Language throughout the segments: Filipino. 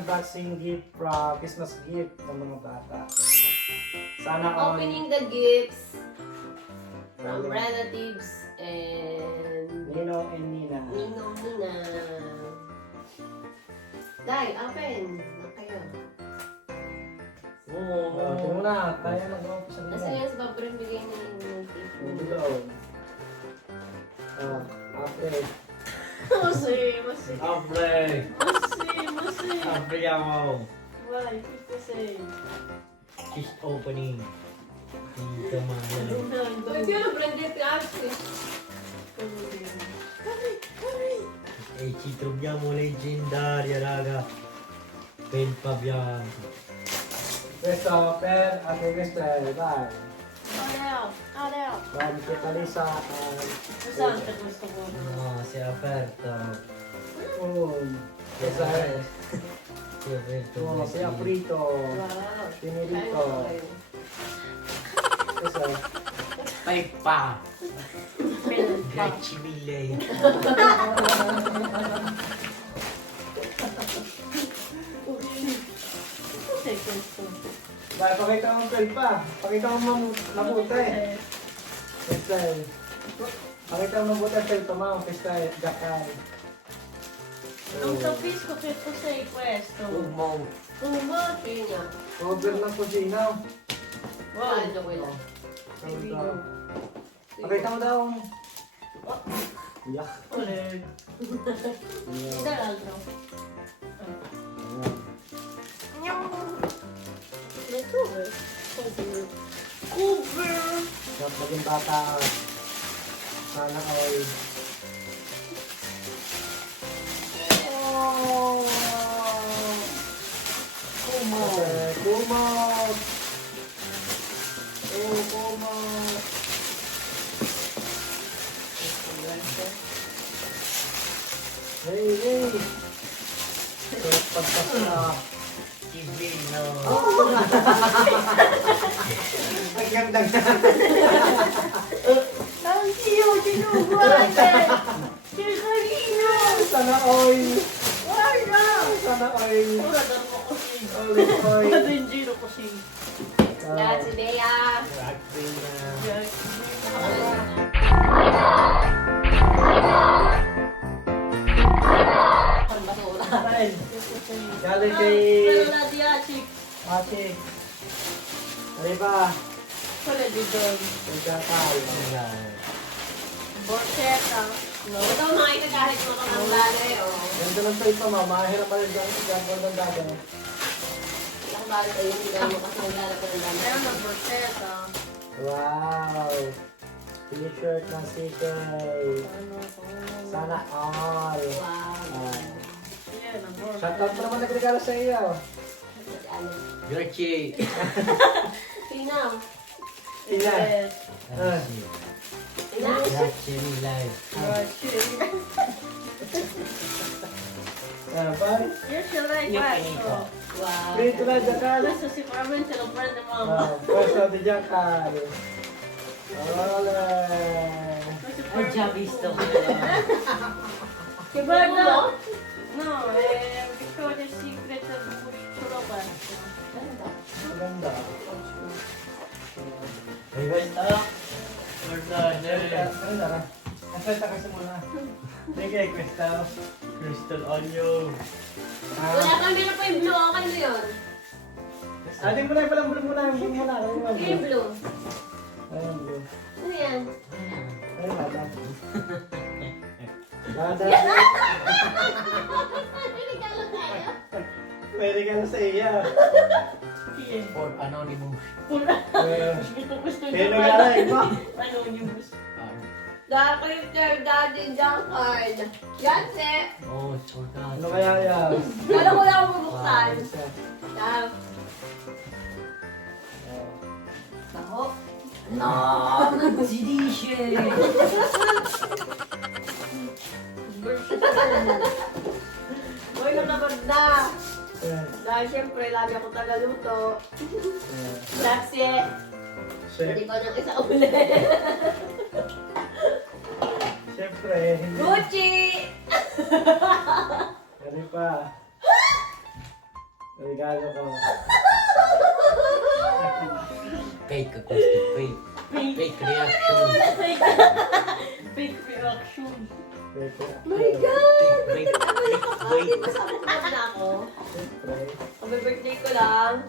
unboxing gift from Christmas gift ng mga bata. Sana all. Opening the gifts from relatives and Ninong and Nina. Ninong Nina. Dai, open. Na kayo. Oh, ito muna. Tayo nag-open sa Nasa nila. yan sa babarin bigay na yung gift. Doon. Apre. Masi. Abre! Masi. Abre ako! Why? Kasi. Fist opening. Dito man. Pwede yung branded actually. E ci troviamo leggendaria, raga. Ben Fabiano. Questo per Ate Mister. Bye. Adeo. Bye, Tita Lisa. Saan ka gusto mo? No, si è aperto. Questo è. Si è aperto. Oh, si è aprito. Wow. Finito. Questo è. Peppa! Grazie mille. Cos'è questo? Dai, pakita mo ang pa. Pakita mo mabuti. Questo è. Pakita mo mabuti ang felpa mo. Questo è Jackal. Non capisco che cos'è questo. Umo. Kumatina. Cover ng kusina. Wow. Ano ko lang. Pakita mo daw. Yak. Ulit. Dall'altro. May cover. Cover! Dapat maging bata. Sana all. Oh! Kumot. Kumot. Oh, kumot. Hey, hey. Pagpasya. Divino. Ang ganda nga. Anch'io ginuguarda! Che carino! Sana all. Guarda! Sana all. Ora dormo così. All. Vado in giro così. Grazie, Bea. Grazie na. Pambasura. Dahil. Galing kay Quello là di Acik. Ate. Arriba. Quello è di Don. Pagkakal. Borsetta. Huwag daw makita kahit mo ng bagay. Ganda ng tayo pa, mama. Mahirap pa rin dyan. Gagawin ng dada. Hindi ako bagay sa'yo. Hindi mo kasi naglalap ko ng dami. È una borsetta. Wow. T-shirt ng CK. Sana all. Wow. È una borsa. Shoutout mo naman nagregalo sa iyo. Ano? Grazie. Tingnan. Ina. Yes. Grazie. Tingnan. Grazie mille. Grazie. Bye. Io sceglierei Io questo. finito. Wow. Dito na, Jackal. Adesso sicuramente lo prende mamma. Questo di Jackal. Ole. Questo Ho già visto quello. Che bello! No, è Victoria's Secret solo questo. Maganda. E questo? Guardate. Maganda. Aspetta kasi muna. Sige, questo. Crystal Olio. Wala kang meron pa yung blue. Okay mo yun. Ating muna, palang blue muna. Blue muna. Yung blue. Ayun, blue. Ano yan? Ayun, lada. Lada. Regalo tayo. May regalo sa iyo. Chi è? For Anonymous. Questo è May regalo iba. Anonymous. Doctor Daddy Junkard. Yanse. Oh, soldato. Ano kaya yan? Kala ko lang bubuksan. Isa. Tap. Oh. Taho. No, non si dice. Uy, nakabag na. Ayan. Dahil siyempre, lagi ako tagaluto. Ayan. Grazie. Chef. Hindi ko nang isa ulit. Siyempre, hindi. Gucci! Ano pa? Regalo ko. Fake ako, fake. Fake reaction. Fake reaction. My God! Wait, Bakit masama na ako? Happy birthday ko lang.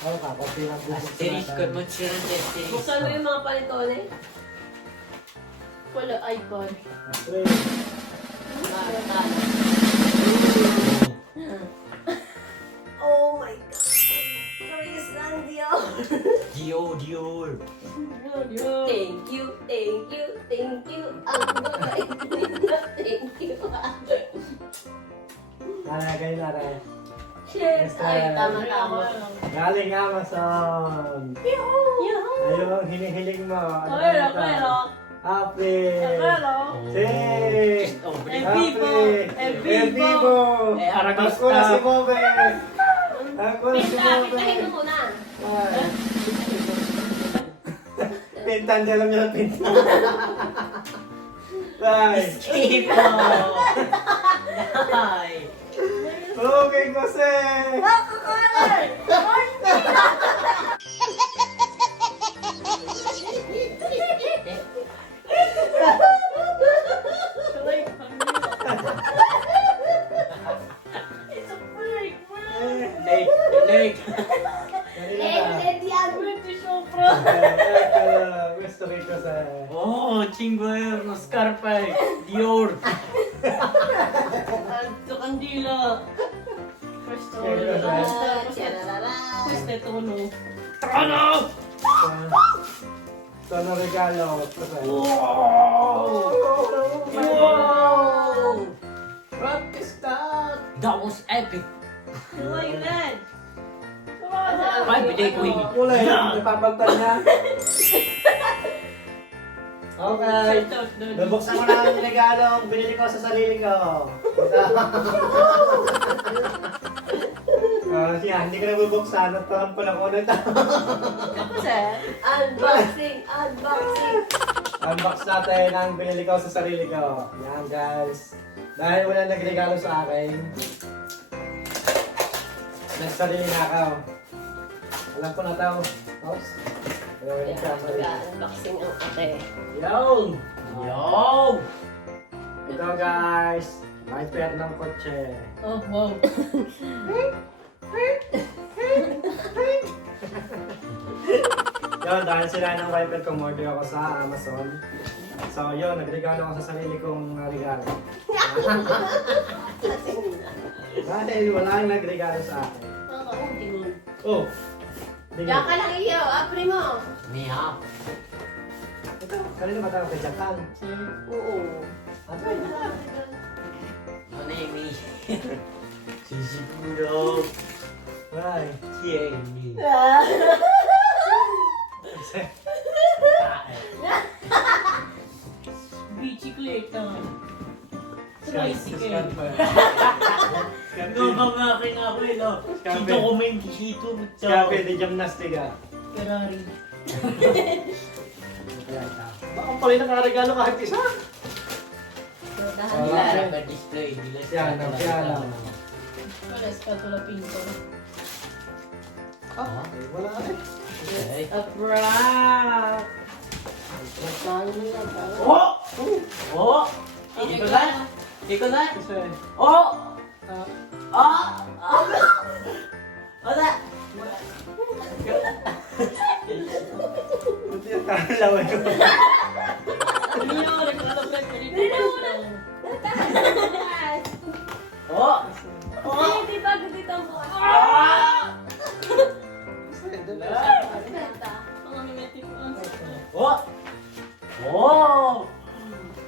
Oh, kapati lang po. Asterisk ko mo siya ng asterisk. Buksan mo yung mga panitone. Wala iPad. Oh my God! Christian Dior! Dior. Thank you, thank you, thank you. Ang babait ninyo, thank you. Nalagay na rin. Shit! Ay, tama. Galing Amazon. Yeah. Ayun ang hinihiling mo. Ano Pero, ito? pero. Happy! Pero. Si! Opening. Vivo! El Vivo! Pasko na si Bobe! Pasko na si Bobe! Pintahin mo muna. Ay. Pintan, di alam niyo na pintan. Ay! Kipo. Ay. Okay, Jose! Like, it's a freak, man. Late. Edit yan. British opera. Gusto rin ko sa... Oh, chinguer no scarpa. Dior. Alto kandila. First of all, queste tono. Ano? Ito na regalo. Ito sa... Wow. Wow. What is that? That was epic. Like that. Ay, biday ko yun. Kulay, ipapagtan niya. Okay. Nabuksan ko na ang regalo ang binili ko sa sarili ko. Siya, hindi ko na bubuksan at parang ko lang ulit. Unboxing. Unbox natin ang binili ko sa sarili ko. Yan guys. Dahil wala nagregalo sa akin. Nagsarili na ako. Alam ko na tao. Oops. Unboxing ang ate. Yo! Yo. Ito guys. May pair ng kotse. Oh, wow. Yun, dahil sila ng wiper ko, order ako sa Amazon. So yun, nagregalo ako sa sarili kong regalo. Dahil walang nagregalo sa akin. Oh! Diyan ka lang iyo, apri mo. Mia. Ito, kanina ba tayo kay Japan? Oo. Ano? No name me. Shishiburo. Why? Tiemi. Bicicleta. Tricycle. No, mamakin ako eh, no? Dito ko may dito. Cafe de gymnastica. Ferrari. Baka pala nakaregalo kahit isa. Wala ka display. Piano, piano. Wala, spatula pinto. Ah, wala eh. Okay. A prank! Oh! Oh! Ikaw na? Ikaw na? Kasi, Oh! ah, Ah! Ah! Wala! buti yung kalawin ko. Ano yun? Nagkakalapag ka dito. Oh! Hindi ba dito ang bukas? Ah! Ang mimetic ko ang Oh! Oh!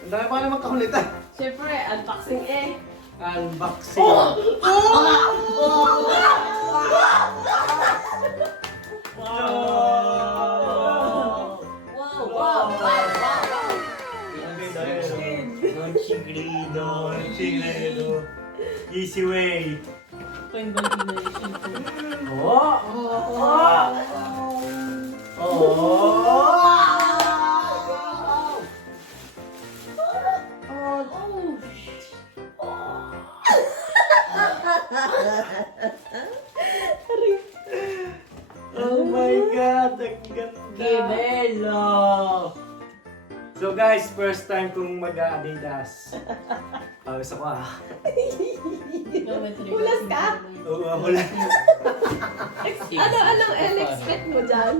Ang dami pa naman kakulitan. Siyempre, unboxing eh. Unboxing. Wow! Wow. Non ci credo. Easy way. Point combination ko. Oh! Oh! Oh! Oh, shit. So guys, first time kong mag-Adidas. Pawis ako ah. Hulas ka? Oo, wala. Anong expect mo dyan?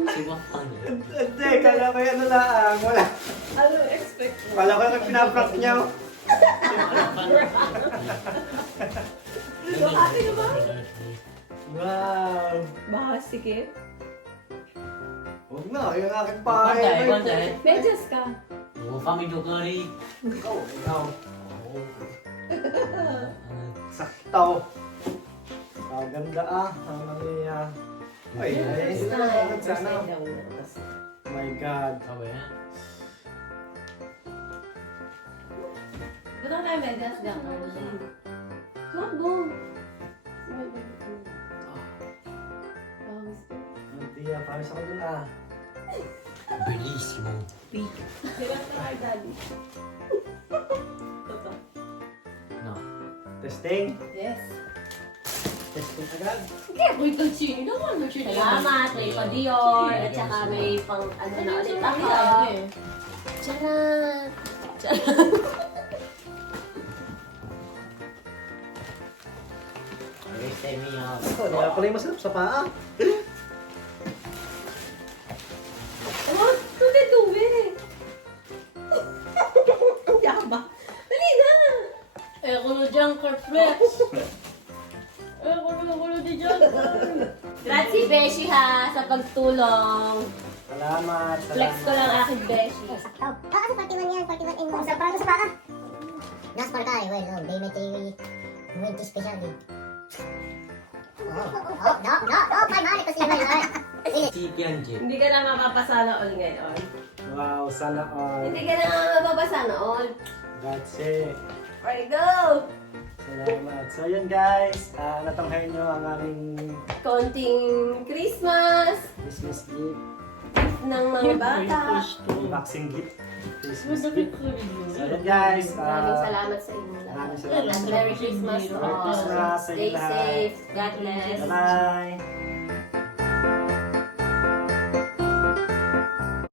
Hindi, kala ko yan lang. Wala. Anong expect mo? Kala ko yung pinaprank niya. So, happy na ba? Wow. Baka sikip. Huwag na, yung aking Konti, pahay. konti. Medyas ka. Oh, family ko rin. Ikaw. Sakto. Ganda ah. Ang nangyayari. Ay, ay, sana. Oh my God. Sabi na. Ba't ako tayo medyas ka? Huwag mo. Hindi ah, pawis ako dun ah. Bellissimo. Hirap na kay daddy. No. Testing. Yes. Testing agad. Kaya boy kang sino naman. Salamat, may pa-Dior, at saka may pang ano na ulit ako. Charan! Next time niya. Ito, hindi na pala yung masarap sa paa. Ano? Tubi-tubi! Yama! Dali na! Eh, kulo dyan, Carflex. Eh, kulo di dyan. Grazie, Beshi ha, sa pagtulong. Salamat. Flex ko lang aking Beshi. Oh, ano 41 yan? 41 in one. Para sa paa. Naspar tayo. Well, no, they may tayo 20 special din. No, may mali kasi yun. Si Pianji. Hindi ka na mapapasana all ngayon. Wow, sana all. Hindi ka na mapapasana all. That's it. Where go? Salamat. So yun guys, natanghay nyo ang aming Konting Christmas Christmas gift, ng mga bata. unboxing gift, Christmas Masabi gift. ko rin yun. So yun guys, Maraming salamat sa inyo lahat. maraming salamat. Merry Christmas to Merry all. Christmas sa inyo Stay lahat. safe. God bless. Bye-bye.